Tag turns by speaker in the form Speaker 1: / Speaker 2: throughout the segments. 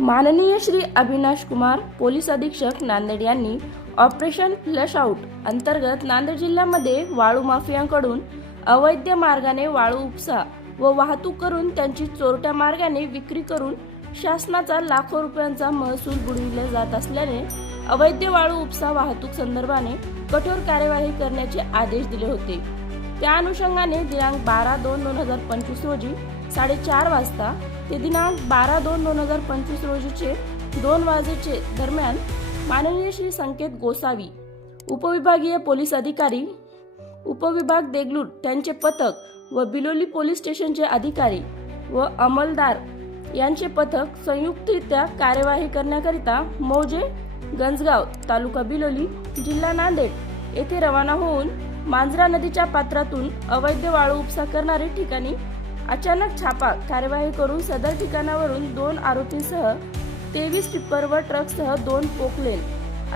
Speaker 1: माननीय श्री अविनाश कुमार पोलीस अधीक्षक नांदेड यांनी ऑपरेशन फ्लश आउट अंतर्गत नांदेड जिल्ह्यामध्ये वाळू माफियांकडून अवैध मार्गाने वाळू उपसा व वाहतूक करून त्यांची चोरट्या मार्गाने विक्री करून शासनाचा लाखो रुपयांचा महसूल बुडविला जात असल्याने अवैध वाळू उपसा वाहतूक संदर्भाने कठोर कार्यवाही करण्याचे आदेश दिले होते. त्या अनुषंगाने दिनांक बारा दोन दोन हजार पंचवीस रोजी साडेचार वाजता ते दिनांक बारा दोन दोन हजार पंचवीस रोजीचे दोन वाजेचे दरम्यान माननीय श्री संकेत गोसावी उपविभागीय पोलीस अधिकारी उपविभाग देगलूर त्यांचे पथक व बिलोली पोलीस स्टेशनचे अधिकारी व अंमलदार यांचे पथक संयुक्तरित्या कार्यवाही करण्याकरिता मौजे गंजगाव तालुका बिलोली जिल्हा नांदेड येथे रवाना होऊन मांजरा नदीच्या पात्रातून अवैध वाळू उपसा करणारे ठिकाणी अचानक छापा कार्यवाही करून सदर ठिकाणावरून दोन आरोपींसह तेवीस टिप्पर व ट्रकसह दोन पोकलेन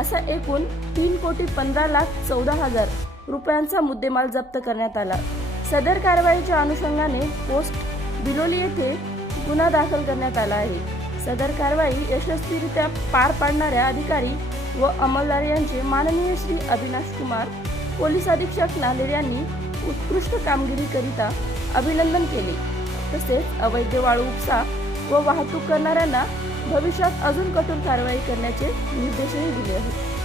Speaker 1: असा एकूण तीन कोटी पंधरा लाख चौदा हजार रुपयांचा मुद्देमाल जप्त करण्यात आला. सदर कारवाईच्या अनुषंगाने पोस्ट बिलोली येथे गुन्हा दाखल करण्यात आला आहे. सदर कारवाई यशस्वीरित्या पार पाडणाऱ्या अधिकारी व अंमलदार यांचे माननीय श्री अविनाश कुमार पोलीस अधीक्षक नांदेड यांनी उत्कृष्ट कामगिरीकरिता अभिनंदन केले. तसेच अवैध वाळू उपसा व वाहतूक करणाऱ्यांना भविष्यात अजून कठोर कारवाई करण्याचे निर्देशही दिले आहेत.